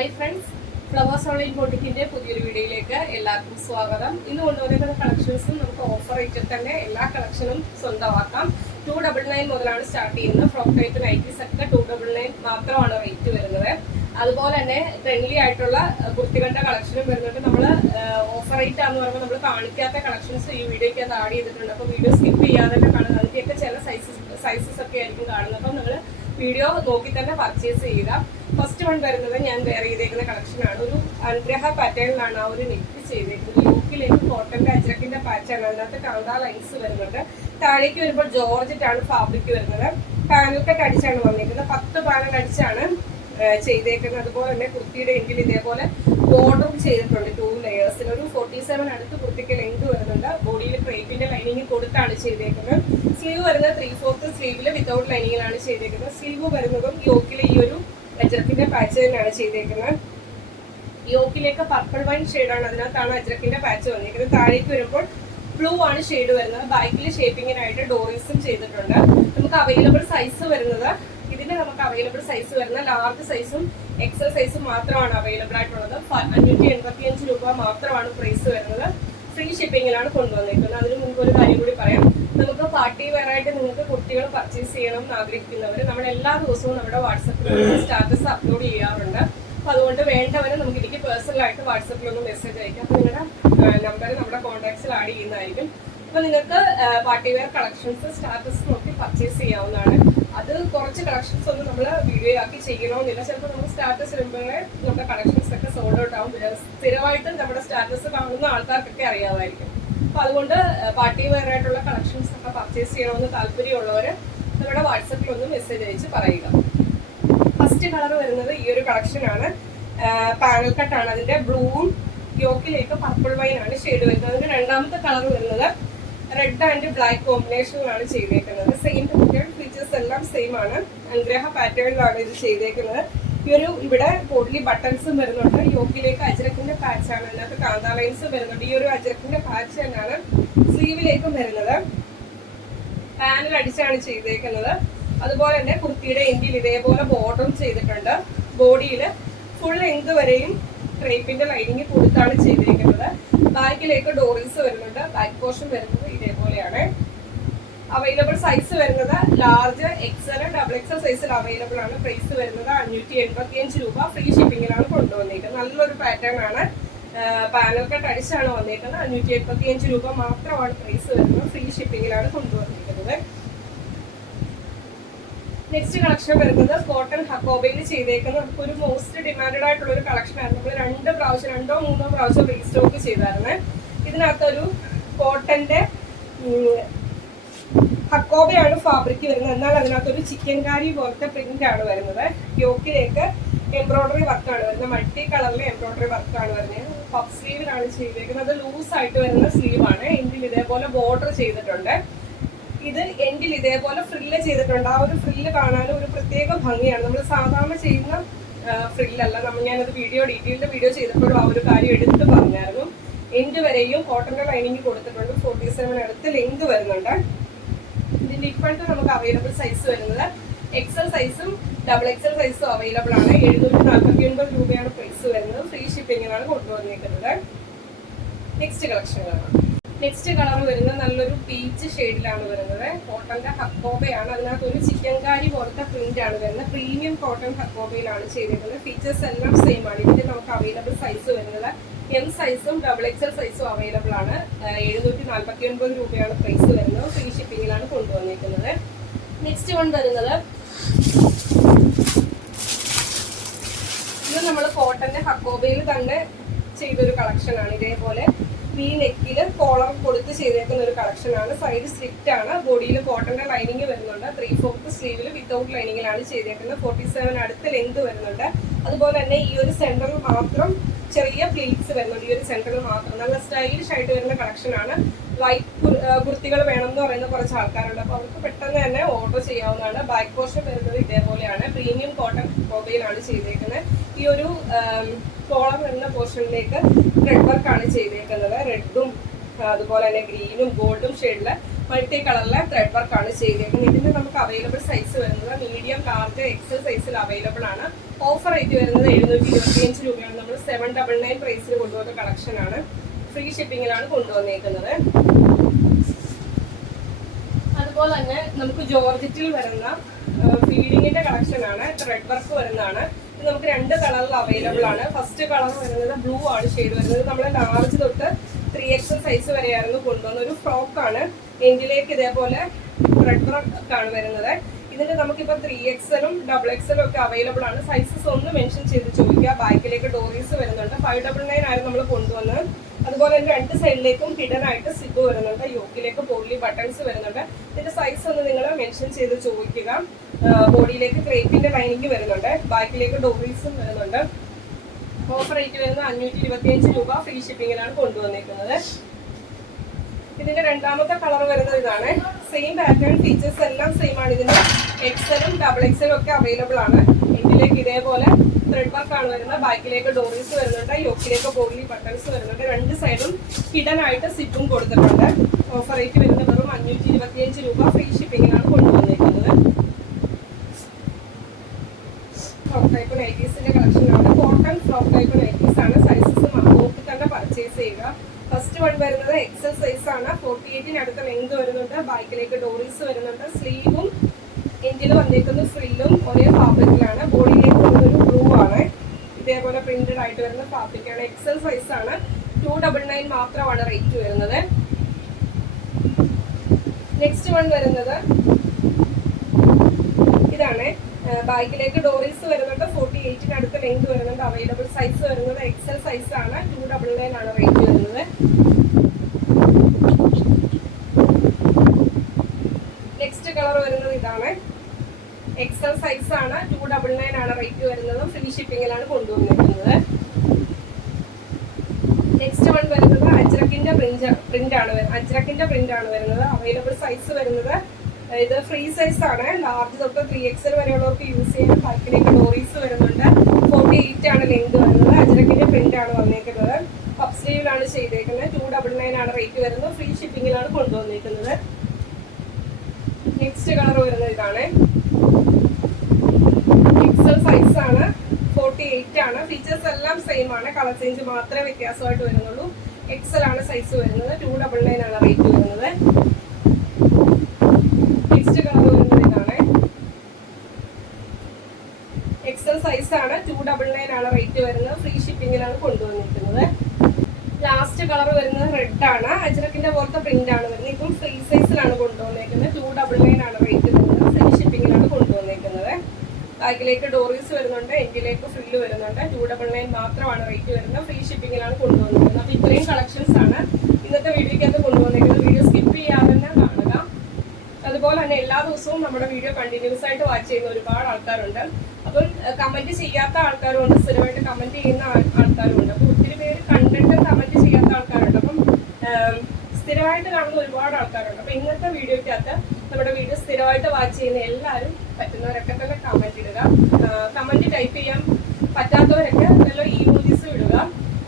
Hi friends, flowers online ബോട്ടിക്കിന്റെ പുതിയൊരു വീഡിയോയിലേക്ക് എല്ലാവർക്കും സ്വാഗതം. ഇന്ന് കൊണ്ടുവരുന്ന കളക്ഷൻസും നമുക്ക് ഓഫർ റേറ്റിൽ തന്നെ എല്ലാ കളക്ഷനും സ്വന്തമാക്കാം. 299 മുതലാണ് സ്റ്റാർട്ട് ചെയ്യുന്നത്. ഫ്രോക്ക് ടൈപ്പ് നൈറ്റീസ് ഒക്കെ 299 മാത്രമാണ് റേറ്റ് വരുന്നത്. അതുപോലെ തന്നെ ട്രെൻഡി ആയിട്ടുള്ള കുർത്തികളുടെ കളക്ഷനും വരുന്നുണ്ട്. നമ്മൾ ഓഫർ റേറ്റ് ആണെന്ന് പറയുമ്പോൾ നമ്മൾ കാണിക്കാത്ത കളക്ഷൻസ് ഈ വീഡിയോയ്ക്കകത്ത് ആഡ് ചെയ്തിട്ടുണ്ട്. അപ്പോൾ വീഡിയോ സ്കിപ്പ് ചെയ്യാതെ തന്നെ കാണുന്നത്. അതിൻ്റെയൊക്കെ ചില സൈസസ് ഒക്കെ ആയിരിക്കും കാണുന്നത്. അപ്പം നിങ്ങൾ വീഡിയോ നോക്കി തന്നെ പർച്ചേസ് ചെയ്യുക. ഫസ്റ്റ് വൺ വരുന്നത് ഞാൻ വെയർ ചെയ്തേക്കുന്ന കളക്ഷനാണ്. ഒരു അനുഗ്രഹ പാറ്റേണിലാണ് ആ ഒരു നെറ്റ് ചെയ്തേക്കുന്നത്. യോക്കിലേക്ക് കോട്ടന്റെ അജ്രക്കിന്റെ പാച്ചാണ്. അതിനകത്ത് കാന്താ ലൈൻസ് വരുന്നുണ്ട്. താഴേക്ക് വരുമ്പോൾ ജോർജറ്റാണ് ഫാബ്രിക് വരുന്നത്. പാനൽ കട്ട് അടിച്ചാണ് വന്നിരിക്കുന്നത്. 10 പാനൽ അടിച്ചാണ് ചെയ്തേക്കുന്നത്. അതുപോലെ തന്നെ കുർത്തിയുടെ എങ്കിൽ ഇതേപോലെ ബോർഡറും ചെയ്തിട്ടുണ്ട് 2 ലെയേഴ്സിന്. ഒരു 47 അടുത്ത് കുർത്തിക്ക് ലെങ്ത് വരുന്നുണ്ട്. ബോഡിയിൽ ക്രേപ്പിന്റെ ലൈനിങ് കൊടുത്താണ് ചെയ്തേക്കുന്നത്. സ്ലീവ് വരുന്നത് 3/4 സ്ലീവില് വിത്തൗട്ട് ലൈനിങ്ങിലാണ് ചെയ്തേക്കുന്നത്. സ്ലീവ് വരുന്നതും യോക്കിലെ ഈ ഒരു അജ്രക്കിന്റെ പാച്ച് തന്നെയാണ് ചെയ്തേക്കുന്നത്. യോക്കിലേക്ക് പർപ്പിൾ വൈൻ ഷെയ്ഡാണ്. അതിനകത്താണ് അജ്രക്കിന്റെ പാച്ച് വന്നിരിക്കുന്നത്. താഴേക്ക് വരുമ്പോൾ ബ്ലൂ ആണ് ഷെയ്ഡ് വരുന്നത്. ബാക്കിൽ ഷേപ്പിങ്ങിനായിട്ട് ഡോറീസും ചെയ്തിട്ടുണ്ട്. നമുക്ക് അവൈലബിൾ സൈസ് വരുന്നത് ഇതിന് നമുക്ക് അവൈലബിൾ സൈസ് വരുന്ന ലാർജ് സൈസും എക്സൽ സൈസും മാത്രമാണ് അവൈലബിൾ ആയിട്ടുള്ളത്. 585 രൂപ മാത്രമാണ് പ്രൈസ് വരുന്നത്. ഫ്രീ ഷിപ്പിങ്ങിലാണ് കൊണ്ടുവന്നിരിക്കുന്നത്. അതിന് മുൻപ് ഒരു കാര്യം കൂടി പറയാം. നമുക്ക് പാർട്ടി വെയർ ആയിട്ട് നിങ്ങൾക്ക് കുട്ടികൾ പർച്ചേസ് ചെയ്യണം എന്ന് ആഗ്രഹിക്കുന്നവർ നമ്മൾ എല്ലാ ദിവസവും നമ്മുടെ വാട്സപ്പിൽ സ്റ്റാറ്റസ് അപ്ലോഡ് ചെയ്യാറുണ്ട്. അപ്പൊ അതുകൊണ്ട് വേണ്ടവരെ നമുക്ക് എനിക്ക് പേഴ്സണലായിട്ട് വാട്സപ്പിലൊന്ന് മെസ്സേജ് അയക്കാം. അപ്പൊ നിങ്ങളുടെ നമ്പർ നമ്മുടെ കോൺടാക്ട്സിൽ ആഡ് ചെയ്യുന്നതായിരിക്കും. അപ്പൊ നിങ്ങൾക്ക് പാർട്ടി വെയർ കളക്ഷൻസ് സ്റ്റാറ്റസ് നോക്കി പർച്ചേസ് ചെയ്യാവുന്നതാണ്. അത് കുറച്ച് കളക്ഷൻസ് ഒന്നും നമ്മൾ വീഡിയോ ആക്കി ചെയ്യണമെന്നില്ല. ചിലപ്പോൾ നമ്മൾ സ്റ്റാറ്റസ് ഇടുമ്പോഴേ നമ്മുടെ കളക്ഷൻസ് ഒക്കെ സോൾഡ് ഔട്ട് ആവും. സ്ഥിരമായിട്ട് നമ്മുടെ സ്റ്റാറ്റസ് കാണുന്ന ആൾക്കാർക്കൊക്കെ അറിയാമായിരിക്കും. അപ്പൊ അതുകൊണ്ട് പാർട്ടി വെയർ ആയിട്ടുള്ള കളക്ഷൻസ് ഒക്കെ പർച്ചേസ് ചെയ്യണമെന്ന് താല്പര്യമുള്ളവർ നമ്മുടെ വാട്സപ്പിൽ ഒന്ന് മെസ്സേജ് അയച്ച് പറയുക. ഫസ്റ്റ് കളർ വരുന്നത് ഈ ഒരു കളക്ഷനാണ്. പാനൽ കട്ടാണ്. അതിന്റെ ബ്ലൂവും യോക്കിലേക്ക് പർപ്പിൾ വൈൻ ആണ് ഷെയ്ഡ് വരുന്നത്. അതിന്റെ രണ്ടാമത്തെ കളർ വരുന്നത് റെഡ് ആൻഡ് ബ്ലാക്ക് കോമ്പിനേഷനിലാണ് ചെയ്തേക്കുന്നത്. സെയിം ഫീച്ചേഴ്സ് എല്ലാം സെയിം ആണ്. അനുഗ്രഹ പാറ്റേണിലാണ് ഇത് ചെയ്തേക്കുന്നത്. ഈ ഒരു ഇവിടെ ബോഡിലി ബട്ടൺസും വരുന്നുണ്ട്. യോക്കിലേക്ക് അജ്രക്കിന്റെ പാച്ചാണ്. അതിനകത്ത് കാന്താ ലൈൻസ് വരുന്നുണ്ട്. ഈ ഒരു അജ്രക്കിന്റെ പാച്ച് തന്നെയാണ് സ്ലീവിലേക്കും വരുന്നത്. പാനൽ അടിച്ചാണ് ചെയ്തേക്കുന്നത്. അതുപോലെ തന്നെ കുർത്തിയുടെ എൻഡിൽ ഇതേപോലെ ബോർഡറും ചെയ്തിട്ടുണ്ട്. ബോഡിയിൽ ഫുൾ ലെങ്ത് വരെയും ക്രേപ്പിന്റെ ലൈനിങ് കൊടുത്താണ് ചെയ്തിരിക്കുന്നത്. ബാക്കിലേക്ക് ഡോറീസ് വരുന്നുണ്ട്. ബാക്ക് പോർഷൻ വരുന്നത് ഇതേപോലെയാണ്. അവൈലബിൾ സൈസ് വരുന്നത് ലാർജ്, എക്സൽ, ഡബിൾ എക്സൽ സൈസിൽ അവൈലബിൾ ആണ്. പ്രൈസ് വരുന്നത് 585 രൂപ. ഫ്രീ ഷിപ്പിങ്ങിലാണ് കൊണ്ടുവന്നിരിക്കുന്നത്. നല്ലൊരു പാറ്റേൺ ആണ്. പാനൽ കട്ട് അടിച്ചാണ് വന്നിരിക്കുന്നത്. 585 രൂപ മാത്രമാണ് പ്രൈസ് വരുന്നത്. ഫ്രീ ഷിപ്പിങ്ങിലാണ് കൊണ്ടുവന്നിരിക്കുന്നത്. നെക്സ്റ്റ് കളക്ഷൻ വരുന്നത് കോട്ടൺ ഹക്കോബയിൽ ചെയ്തേക്കുന്ന ഒരു മോസ്റ്റ് ഡിമാൻഡഡ് ആയിട്ടുള്ള ഒരു കളക്ഷനാണ്. നമ്മൾ 2 പ്രാവശ്യം 2 or 3 പ്രാവശ്യം റീസ്റ്റോക്ക് ചെയ്തായിരുന്നു. ഇതിനകത്തൊരു കോട്ടന്റെ ഹക്കോബയാണ് ഫാബ്രിക് വരുന്നത്. എന്നാൽ അതിനകത്തൊരു ചിക്കൻ കാരി പോലത്തെ പ്രിന്റ് ആണ് വരുന്നത്. യോക്കിലേക്ക് എംബ്രോയിഡറി വർക്കാണ് വരുന്നത്. മൾട്ടി കളറിലെ എംബ്രോയിഡറി വർക്കാണ് വരുന്നത്. പഫ് സ്ലീവിലാണ് ചെയ്തേക്കുന്നത്. അത് ലൂസ് ആയിട്ട് വരുന്ന സ്ലീവാണ്. എൻഡിൽ ഇതേപോലെ ബോർഡർ ചെയ്തിട്ടുണ്ട്. ഇത് എൻഡിൽ ഇതേപോലെ ഫ്രില്ല് ചെയ്തിട്ടുണ്ട്. ആ ഒരു ഫ്രില്ല് കാണാനും ഒരു പ്രത്യേക ഭംഗിയാണ്. നമ്മൾ സാധാരണ ചെയ്യുന്ന ഫ്രില്ലല്ല. ഞാനത് ഡീറ്റെയിൽഡ് വീഡിയോ ചെയ്തപ്പോഴും ആ ഒരു കാര്യം എടുത്ത് പറഞ്ഞായിരുന്നു. എൻഡ് വരെയും കോട്ടന്റെ ലൈനിങ് കൊടുത്തിട്ടുണ്ട്. 47 അടുത്ത് ലെങ്ത് വരുന്നുണ്ട്. ഇതിന്റെ ഇപ്പോഴത്തെ നമുക്ക് അവൈലബിൾ സൈസ് വരുന്നത് എക്സൽ സൈസും ഡബിൾ എക്സൽ സൈസും അവൈലബിൾ ആണ്. 749 രൂപയാണ് പ്രൈസ് വരുന്നത്. ഫ്രീ ഷിപ്പിങ്ങിനാണ് കൊണ്ടുവന്നിരിക്കുന്നത്. നെക്സ്റ്റ് കളക്ഷൻ കാണാം. നെക്സ്റ്റ് കളർ വരുന്നത് നല്ലൊരു പീച്ച് ഷെയ്ഡിലാണ് വരുന്നത്. കോട്ടന്റെ ഹക്കോബയാണ്. അതിനകത്ത് ഒരു ചിക്കൻ കാരി പോലത്തെ പ്രിന്റ് ആണ് വരുന്നത്. പ്രീമിയം കോട്ടൺ ഹക്കോബയിലാണ് ചെയ്തിരിക്കുന്നത്. ഫീച്ചേഴ്സ് എല്ലാം സെയിം ആണ്. ഇതിന്റെ നമുക്ക് അവൈലബിൾ സൈസ് വരുന്നത് എം സൈസും ഡബിൾ എക്സൽ സൈസും അവൈലബിൾ ആണ്. 749 രൂപയാണ് പ്രൈസ് വരുന്നത്. ഫ്രീ ഷിപ്പിങ്ങിലാണ് കൊണ്ടുവന്നിരിക്കുന്നത്. നെക്സ്റ്റ് വൺ വരുന്നത് ഇത് നമ്മൾ കോട്ടന്റെ ഹക്കോബയിൽ തന്നെ ചെയ്തൊരു കളക്ഷനാണ്. ഇതേപോലെ വി നെക്കില് കോളർ കൊടുത്ത് ചെയ്തേക്കുന്ന ഒരു കളക്ഷനാണ്. സൈഡ് സ്ലിറ്റ് ആണ്. ബോഡിയിൽ കോട്ടന്റെ ലൈനിങ് വരുന്നുണ്ട്. 3/4 സ്ലീവില് വിത്തൗട്ട് ലൈനിങ്ങിലാണ് ചെയ്തേക്കുന്നത്. 47 അടുത്ത് ലെങ്ത് വരുന്നുണ്ട്. അതുപോലെ തന്നെ ഈ ഒരു സെന്ററിൽ മാത്രം ചെറിയ പ്ലീറ്റ്സ് വരുന്നുണ്ട്. ഈ ഒരു സെന്ററിൽ മാത്രം നല്ല സ്റ്റൈലിഷ് ആയിട്ട് വരുന്ന കളക്ഷനാണ്. വൈറ്റ് കുർത്തികൾ വേണം എന്ന് പറയുന്ന കുറച്ച് ആൾക്കാരുണ്ട്. അപ്പൊ അവർക്ക് പെട്ടെന്ന് തന്നെ ഓർഡർ ചെയ്യാവുന്നതാണ്. ബാക്ക് പോർഷൻ വരുന്നത് ഇതേപോലെയാണ്. പ്രീമിയം കോട്ടൺ കോബയിലാണ് ചെയ്തേക്കുന്നത്. ഈ ഒരു കോളം വരുന്ന പോർഷനിലേക്ക് ത്രെഡ് വർക്കാണ് ചെയ്തേക്കുന്നത്. റെഡും അതുപോലെ തന്നെ ഗ്രീനും ഗോൾഡും ഷെയ്ഡില് മൾട്ടി കളറിലെ ത്രെഡ് വർക്ക് ആണ് ചെയ്തേക്കുന്നത്. ഇതിന്റെ നമുക്ക് അവൈലബിൾ സൈസ് വരുന്നത് മീഡിയം, ലാർജ്, എക്സൽ സൈസിൽ അവൈലബിൾ ആണ്. ഓഫർ റേറ്റ് വരുന്നത് 725 രൂപയാണ്. നമ്മൾ 799 പ്രൈസിൽ കൊണ്ടുവന്ന കളക്ഷൻ ആണ്. ഫ്രീ ഷിപ്പിങ്ങിലാണ് കൊണ്ടുവന്നേക്കുന്നത്. അതുപോലെ തന്നെ നമുക്ക് ജോർജറ്റിൽ വരുന്ന ഫീഡിങ്ങിന്റെ കളക്ഷൻ ആണ്. ത്രെഡ് വർക്ക് വരുന്നതാണ്. ഇത് നമുക്ക് 2 കളറിൽ അവൈലബിൾ ആണ്. ഫസ്റ്റ് കളർ വരുന്നത് ബ്ലൂ ആണ് ഷെയ്ഡ് വരുന്നത്. നമ്മൾ ലാർജ് തൊട്ട് 3XL സൈസ് വരെയായിരുന്നു കൊണ്ടുവന്ന ഒരു ഫ്രോക്ക് ആണ്. എൻഡിലേക്ക് ഇതേപോലെ ത്രെഡ് വർക്ക് ആണ് വരുന്നത്. ഇതിന്റെ നമുക്കിപ്പോൾ 3XL-ഉം XXL ഒക്കെ അവൈലബിൾ ആണ്. സൈസസ് ഒന്ന് മെൻഷൻ ചെയ്ത് ചോദിക്കുക. ബാക്കിലേക്ക് ഡോറീസ് വരുന്നുണ്ട്. 599 ആയിരുന്നു നമ്മൾ കൊണ്ടുവന്നത്. അതുപോലെ തന്നെ 2 സൈഡിലേക്കും ഹിഡൻ ആയിട്ട് സിബ് വരുന്നുണ്ട്. യോക്കിലേക്ക് പോർലി ബട്ടൺസ് വരുന്നുണ്ട്. ഇതിന്റെ സൈസ് ഒന്ന് നിങ്ങൾ മെൻഷൻ ചെയ്ത് ചോദിക്കുക. ബോഡിയിലേക്ക് ക്രേപ്പിന്റെ ലൈനിങ് വരുന്നുണ്ട്. ബാക്കിലേക്ക് ഡോറീസും വരുന്നുണ്ട്. ഓഫർ റേറ്റ് വരുന്നത് 525 രൂപ. ഫ്രീ ഷിപ്പിങ്ങിലാണ് കൊണ്ടുവന്നിരിക്കുന്നത്. ഇതിന്റെ രണ്ടാമത്തെ കളർ വരുന്നത് ഇതാണ്. സെയിം പാറ്റേൺ, ഫീച്ചേഴ്സ് എല്ലാം സെയിം ആണ്. ഇതിന്റെ XL-ഉം XXL-ഉം ഒക്കെ അവൈലബിൾ ആണ്. ഇതിലേക്ക് ഇതേപോലെ ത്രെഡ് വർക്ക് ആണ് വരുന്നത്. ബാക്കിലേക്ക് ഡോറീസ് വരുന്നുണ്ട്. യോക്കിലേക്ക് പോർലി ബട്ടൺസ് വരുന്നുണ്ട്. 2 സൈഡും ഹിഡൻ ആയിട്ട് സിപ്പും കൊടുത്തിട്ടുണ്ട്. ഓഫർ റേറ്റ് വരുന്നത് വെറും 525 രൂപ. ഫ്രീ ഷിപ്പിങ്ങിലാണ് കൊണ്ടുവന്നിരിക്കുന്നത്. ഫ്രോക്ക് ടൈപ്പ് നൈറ്റീസിന്റെ കളക്ഷനാണ്. കോട്ടൺ ഫ്രോക്ക് ടൈപ്പ് നൈറ്റീസ് ആണ്. സൈസസ് നോക്കി തന്നെ പർച്ചേസ് ചെയ്യുക. ഫസ്റ്റ് വൺ വരുന്നത് XL സൈസ് ആണ്. 48 അടുത്ത ലെങ്ത് വരുന്നുണ്ട്. ബാക്കിലേക്ക് ഡോറീസ് വരുന്നുണ്ട്. സ്ലീവും എൻഡിൽ വന്നേക്കുന്ന ഫ്രില്ലും ഒരേ ഫാബ്രിക്കിലാണ്. ബോഡിയിലേക്ക് വരുന്നൊരു ബ്ലൂ ആണ്. ഇതേപോലെ പ്രിന്റഡ് ആയിട്ട് വരുന്ന ഫാബ്രിക്കാണ്. XL സൈസ് ആണ്. 299 മാത്രമാണ് റേറ്റ് വരുന്നത്. നെക്സ്റ്റ് വൺ വരുന്നത് ഇതാണ്. ബാക്കിലേക്ക് ഡോറീസ് വരുന്നുണ്ട്. 48 അടുത്ത ലെങ്ത് വരുന്നുണ്ട്. അവൈലബിൾ സൈസ് വരുന്നത് XL സൈസ് ആണ്. 299 ആണ് റേറ്റ് വരുന്നത്. നെക്സ്റ്റ് കളർ വരുന്നത് ഇതാണ്. XL സൈസ് ആണ്. 299 ആണ് റേറ്റ് വരുന്നത്. ഫ്രീ ഷിപ്പിങ്ങിലാണ് കൊണ്ടുവന്നിരിക്കുന്നത്. നെക്സ്റ്റ് വൺ വരുന്നത് അജ്രക്കിന്റെ പ്രിന്റ് ആണ് വരുന്നത്. അവൈലബിൾ സൈസ് വരുന്നത് ഇത് ഫ്രീ സൈസ് ആണ്. ലാർജ് തൊട്ട് 3XL വരെയുള്ളവർക്ക് യൂസ് ചെയ്യാൻ. ബാക്കിലേക്ക് ഡോറീസ് വരുന്നുണ്ട്. 48 ആണ് ലെങ്ത് വരുന്നത്. അജ്രക്കിന്റെ പ്രിന്റ് ആണ് വന്നേക്കുന്നത്. പഫ് സ്ലീവിലാണ് ചെയ്തേക്കുന്നത്. 299 ആണ് റേറ്റ് വരുന്നത്. ഫ്രീ ഷിപ്പിങ്ങിലാണ് കൊണ്ടുവന്നിരിക്കുന്നത്. നെക്സ്റ്റ് കളർ വരുന്നത് ഇതാണ്. XL സൈസ് ആണ്. 48 ആണ്. ഫീച്ചേഴ്സ് എല്ലാം സെയിം ആണ്. കളർ ചേഞ്ച് മാത്രമേ വ്യത്യാസമായിട്ട് വരുന്നുള്ളൂ. XL ആണ് സൈസ് വരുന്നത്. 299 ആണ് റേറ്റ് വരുന്നത്. നെക്സ്റ്റ് കളർ വരുന്നത് ഇതാണ്. XL സൈസ് ആണ്. 299 ആണ് റേറ്റ് വരുന്നത്. ഫ്രീ ഷിപ്പിങ്ങിലാണ് കൊണ്ടുവന്നിരിക്കുന്നത്. ലാസ്റ്റ് കളർ വരുന്നത് റെഡ് ആണ്. അജ്രക്കിന്റെ പോലത്തെ പ്രിന്റ് ആണ് വരുന്നത്. ഇപ്പം ഫ്രീ സൈസിലാണ് കൊണ്ടുവന്നിരിക്കുന്നത്. 299 ആണ് റേറ്റ് വരുന്നത്. ഫ്രീ ഷിപ്പിങ്ങിലാണ് കൊണ്ടുവന്നിരിക്കുന്നത്. ബാക്കിലേക്ക് ഡോറീസ് വരുന്നുണ്ട്. എൻഡിലേക്ക് ഫ്രില്ല് വരുന്നുണ്ട്. 299 മാത്രമാണ് റേറ്റ് വരുന്നത്. ഫ്രീ ഷിപ്പിങ്ങിലാണ് കൊണ്ടുവന്നിരിക്കുന്നത്. അപ്പോൾ ഇത്രയും കളക്ഷൻസ് ആണ് ഇന്നത്തെ വീഡിയോയ്ക്കകത്ത് കൊണ്ടുവന്നിരിക്കുന്നത്. വീഡിയോ സ്കിപ്പ് ചെയ്യാതെ തന്നെ കാണുക. അതുപോലെ തന്നെ എല്ലാ ദിവസവും നമ്മുടെ വീഡിയോ കണ്ടിന്യൂസ് ആയിട്ട് വാച്ച് ചെയ്യുന്ന ഒരുപാട് ആൾക്കാരുണ്ട്. അപ്പം കമന്റ് ചെയ്യാത്ത ആൾക്കാരുണ്ട്. സ്ഥിരമായിട്ട് കമന്റ് ചെയ്യുന്ന ആൾക്കാരുണ്ട്. അപ്പോൾ ഒത്തിരി പേര് കണ്ടിട്ട് കമന്റ് ചെയ്യാത്ത ആൾക്കാരുണ്ട്. അപ്പം സ്ഥിരമായിട്ട് കാണുന്ന ഒരുപാട് ആൾക്കാരുണ്ട്. അപ്പം ഇന്നത്തെ വീഡിയോയ്ക്കകത്ത് നമ്മുടെ വീഡിയോ സ്ഥിരമായിട്ട് വാച്ച് ചെയ്യുന്ന എല്ലാവരും പറ്റുന്നവരൊക്കെ തന്നെ കമന്റ് ഇടുക. കമന്റ് ടൈപ്പ് ചെയ്യാൻ പറ്റാത്തവരൊക്കെ നല്ല ഇമോജീസ് ഇടുക.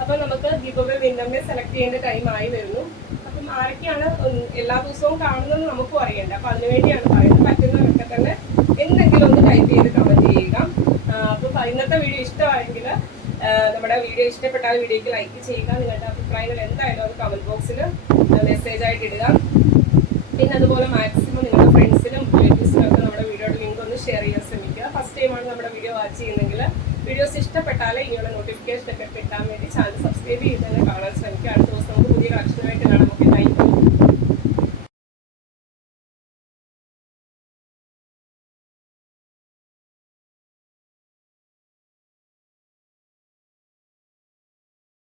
അപ്പം നമുക്ക് ഗിവ് വിന്നറിനെ സെലക്ട് ചെയ്യേണ്ട ടൈം ആയി വരുന്നു. അപ്പം ആരൊക്കെയാണ് എല്ലാ ദിവസവും കാണുന്നത് നമുക്കും അറിയണ്ട. അപ്പം അതിനുവേണ്ടിയാണ് പറയുന്നത്. പറ്റുന്നവരൊക്കെ തന്നെ എന്തെങ്കിലും ഒന്ന് ടൈപ്പ് ചെയ്ത് കമന്റ് ചെയ്യുക. അപ്പം ഇന്നത്തെ വീഡിയോ ഇഷ്ടമായെങ്കിൽ നമ്മുടെ വീഡിയോ ഇഷ്ടപ്പെട്ടാൽ വീഡിയോയ്ക്ക് ലൈക്ക് ചെയ്യുക. നിങ്ങളുടെ അഭിപ്രായങ്ങൾ എന്തായാലും അത് കമന്റ് ബോക്സിൽ മെസ്സേജ് ആയിട്ട് ഇടുക. പിന്നെ അതുപോലെ മാക്സിമം നിങ്ങളുടെ ഫ്രണ്ട്സിനും റിലേറ്റീവ്സിനും ഒക്കെ നമ്മുടെ വീഡിയോയുടെ ലിങ്ക് ഒന്ന് ഷെയർ ചെയ്യാൻ ശ്രമിക്കുക. ഫസ്റ്റ് ടൈമാണ് നമ്മുടെ വീഡിയോ വാച്ച് ചെയ്യുന്നെങ്കിൽ വീഡിയോസ് ഇഷ്ടപ്പെട്ടാലേ ഇങ്ങനെയുള്ള നോട്ടിഫിക്കേഷൻ ഒക്കെ കിട്ടാൻ വേണ്ടി ചാനൽ സബ്സ്ക്രൈബ് ചെയ്ത് തന്നെ കാണാൻ ശ്രമിക്കുക. അടുത്ത ദിവസം നമുക്ക് പുതിയ കളക്ഷനുമായിട്ട് കാണാം. Okay, thank you.